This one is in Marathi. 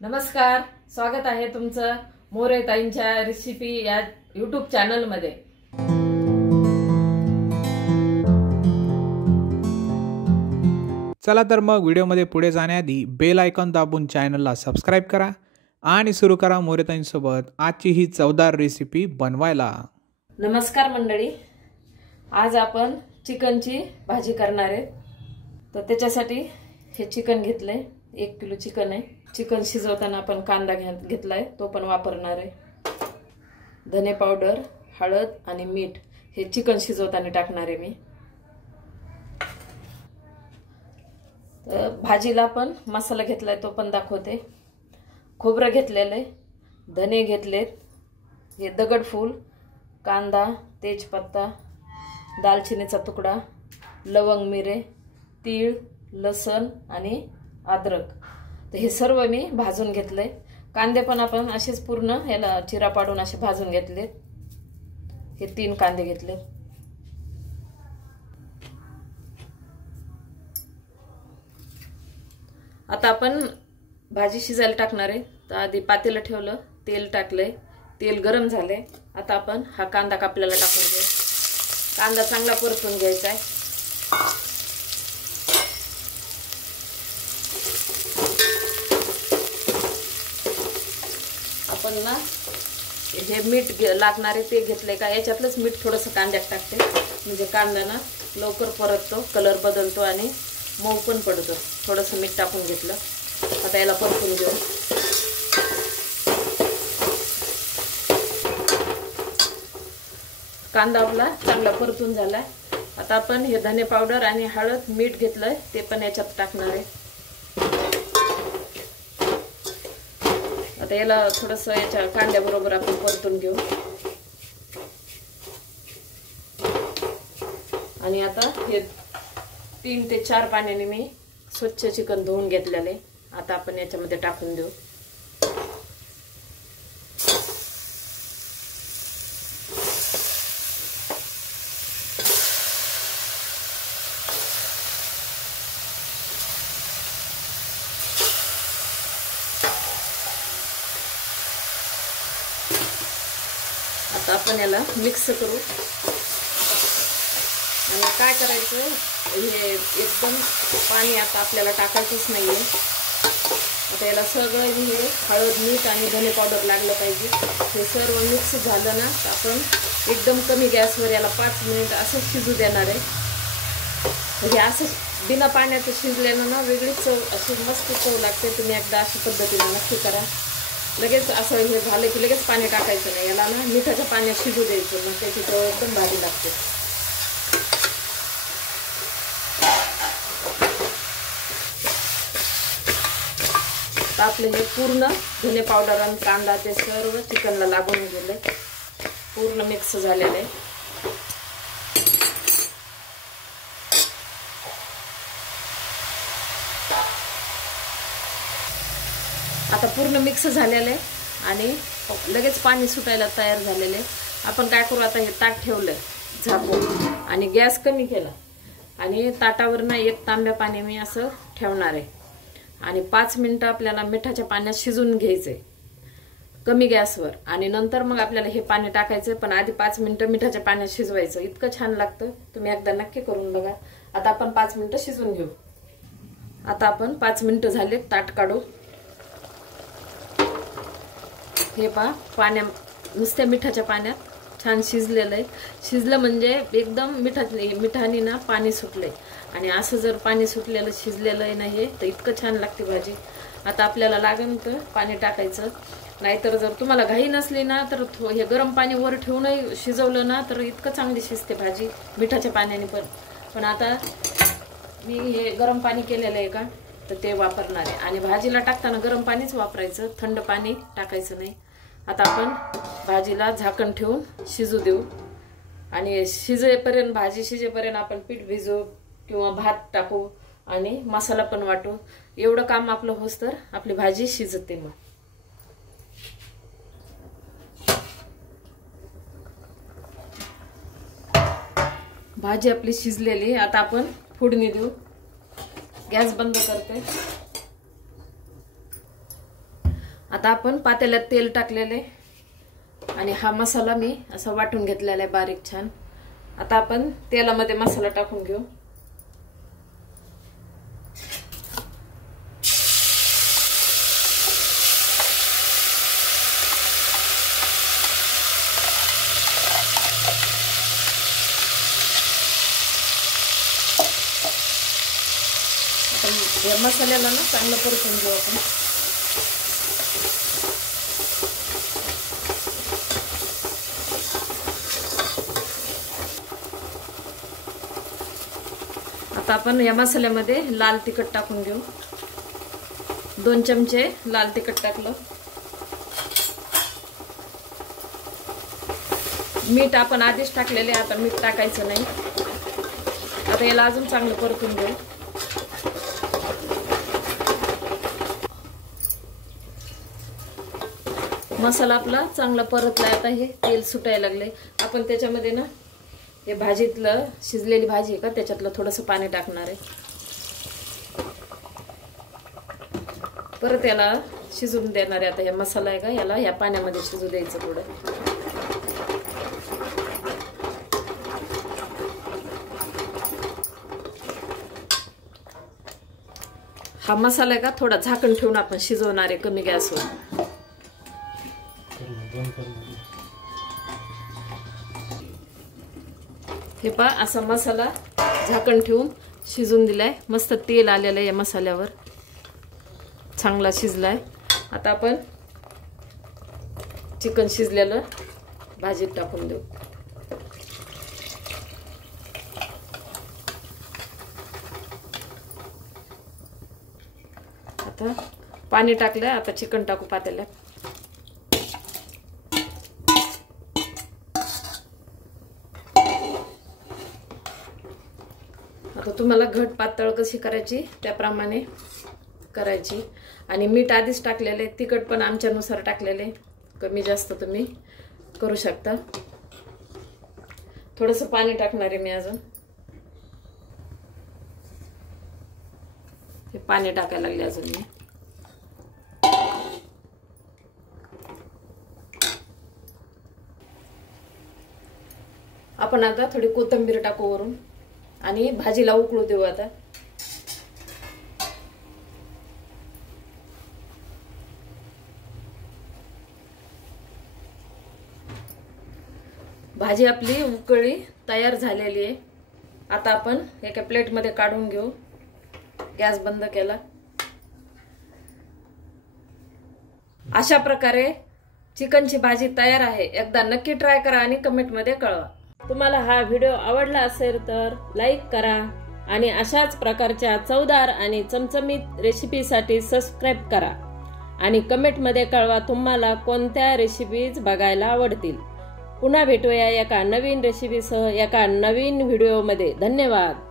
नमस्कार, स्वागत आहे तुमचं मोरे ताईंच्या रेसिपी या YouTube चॅनल मध्ये। चला तर मग व्हिडिओमध्ये पुढे जाण्याआधी बेल आयकॉन दाबून चॅनलला सबस्क्राइब करा आणि सुरू करा मोरे ताईंसोबत आजची ही चवदार रेसिपी बनवायला। नमस्कार मंडळी, आज आपण चिकनची भाजी करणार आहे। तर त्याच्यासाठी हे चिकन घेतलंय, 1 किलो चिकन आहे। चिकन शिजवताना आपण कांदा घेतलाय, तो पण वापरणार आहे। धने पावडर, हळद आणि मीठ हे चिकन शिजवताना टाकणार आहे मी। तर भाजीला पण मसाला घेतलाय, तो पण दाखवते। खोबरं घेतलेले, धने घेतलेत, हे दगडफूल, कांदा, तेजपत्ता, दालचिनीचा तुकडा, लवंग, मिरे, तीळ, लसण आणि अद्रक। तर हे सर्व मी भाजून घेतले। कांदे पण आपण असेच पूर्ण याला चिरा पाडून असे भाजून घेतले। हे 3 कांदे घेतले। आता आपण भाजी शिजायला टाकणार आहे। तर आधी पातेलं ठेवलं, तेल टाकले, तेल गरम झाले। आता आपण हा कांदा कापलेला टाकून घेऊ। कांदा चांगला परतून घ्यायचा आहे। आपण ना हे मीठ लागणारे ते घेतले का, याच्यातलंच मीठ थोडंसं कांद्यात टाकते, म्हणजे कांदा ना लवकर परततो, कलर बदलतो आणि मऊ पण पडतो। थोडंसं मीठ टाकून घेतलं। आता याला परतून घेऊ। कांदा आपला चांगला परतून झाला। आता आपण हे धने पावडर आणि हळद मीठ घेतलंय, ते पण याच्यात टाकणार आहे। आता याला थोडंसं याच्या कांद्याबरोबर आपण परतून घेऊ। आणि आता हे 3 ते 4 पाण्याने मी स्वच्छ चिकन धुवून घेतलेले आता आपण याच्यामध्ये टाकून देऊ। आता आपण याला मिक्स करू। आणि काय करायचं, हे एकदम पाणी आता आपल्याला टाकायचंच नाहीये। आता याला सगळं हे हळद, मीठ आणि धने पावडर लागलं पाहिजे। हे सर्व मिक्स झालं ना, तर आपण एकदम कमी गॅसवर याला 5 मिनिट असं शिजू देणार आहे। हे असं बिना पाण्याचं शिजल्यानं ना वेगळीच चव, अशी मस्त चव लागते। तुम्ही एकदा अशा पद्धतीने नक्की करा। लगेच असं हे झालं की लगेच पाणी टाकायचं नाही, याला ना मिठाच्या पाण्यात शिजू द्यायचं, मग त्याची चव एकदम भारी लागते। आपले हे पूर्ण धने पावडर आणि कांदा ते सर्व चिकनला लागून गेले, पूर्ण मिक्स झालेले। आता पूर्ण मिक्स झालेले आणि लगेच पाणी सुटायला तयार झालेले। आपण काय करू, आता हे ताट ठेवलं झाकून आणि गॅस कमी केला आणि ताटावर ना 1 तांब्या पाणी मी असं ठेवणार आहे। आणि 5 मिनिटं आपल्याला मिठाच्या पाण्यात शिजून घ्यायचंय कमी गॅसवर। आणि नंतर मग आपल्याला हे पाणी टाकायचं, पण आधी 5 मिनिटं मिठाच्या पाण्यात शिजवायचं। इतकं छान लागतं, तुम्ही एकदा नक्की करून बघा। आता आपण 5 मिनिटं शिजून घेऊ। आता आपण 5 मिनिटं झाले, ताट काढू। हे पहा, नुसत्या मिठाच्या पाण्यात छान शिजलेलं आहे। शिजलं म्हणजे एकदम मिठाने ना पाणी सुटलंय। आणि असं जर पाणी सुटलेलं शिजलेलं आहे ना हे, तर इतकं छान लागते भाजी। आता आपल्याला लागेल तर पाणी टाकायचं, नाहीतर जर तुम्हाला घाई नसली ना, तर हे गरम पाणी वर ठेवूनही शिजवलं ना, तर इतकं चांगली शिजते भाजी मिठाच्या पाण्याने पण आता मी हे गरम पाणी केलेलं आहे का, तर ते वापरणार आहे। आणि भाजीला टाकताना गरम पाणीच वापरायचं, थंड पाणी टाकायचं नाही। आता आपण भाजीला झाकण ठेवून शिजू देऊ। आणि भाजी शिजेपर्यंत आपण पीठ भिजू किंवा भात टाकू आणि मसाला पण वाटू। एवढं काम आपलं होस तर आपली भाजी शिजते। मग भाजी आपली शिजलेली, आता आपण फोडणी देऊ। गॅस बंद करते। आता आपण पातेल्यात तेल टाकलेले आणि हा मसाला मी असा वाटून घेतलेला आहे बारीक छान. आता आपण तेलामध्ये मसाला टाकून घेऊ. या मसाल्याला ना चांगलं परतून घेऊ आपण. आता आपण या मसाल्यामध्ये लाल तिखट टाकून घेऊ. 2 चमचे लाल तिखट टाकलं. मीठ आपण आधीच टाकलेले, आता मीठ टाकायचं नाही. आता याला अजून चांगलं परतून घेऊ. मसाला आपला चांगला परतलाय. आता हे तेल सुटायला लागले. आपण त्याच्यामध्ये ना हे भाजीतलं शिजलेली भाजी आहे का त्याच्यातलं थोडंसं पाणी टाकणार आहे. परत याला शिजून देणार आहे. आता हे मसाला आहे का याला ह्या पाण्यामध्ये शिजू द्यायचं थोडं. हा मसाला आहे का थोडा झाकण ठेवून आपण शिजवणार आहे कमी गॅसवर. हे पहा असा मसाला झाकण ठेवून शिजून दिलाय. मस्त तेल आलेलं आहे या मसाल्यावर, चांगला शिजलाय. आता आपण चिकन शिजलेलं भाजीत टाकून देऊ. आता पाणी टाकलंय. आता चिकन टाकू पातेल्यात. आता तुम्हाला घट पातळ कशी करायची त्याप्रमाणे करायची. आणि मीठ आधीच टाकलेले, तिखट पण आमच्यानुसार टाकलेले, कमी जास्त तुम्ही करू शकता. थोडंसं पाणी टाकणार आहे मी अजून. हे पाणी टाकायला लागले अजून मी. आपण आता थोडी कोथिंबीर टाकू वरून आणि भाजीला उकळू देऊ. आता भाजी आपली उकळी तयार झालेली आहे. आता आपण एका प्लेटमध्ये काढून घेऊ. गॅस बंद केला. अशा प्रकारे चिकनची भाजी तयार आहे. एकदा नक्की ट्राय करा आणि कमेंटमध्ये कळवा. तुम्हाला हा व्हिडिओ आवडला असेल तर लाईक करा आणि अशाच प्रकारच्या चवदार आणि चमचमीत रेसिपीसाठी सबस्क्राईब करा आणि कमेंटमध्ये कळवा तुम्हाला कोणत्या रेसिपीज बघायला आवडतील. पुन्हा भेटूया एका नवीन रेसिपीसह एका नवीन व्हिडिओमध्ये. धन्यवाद.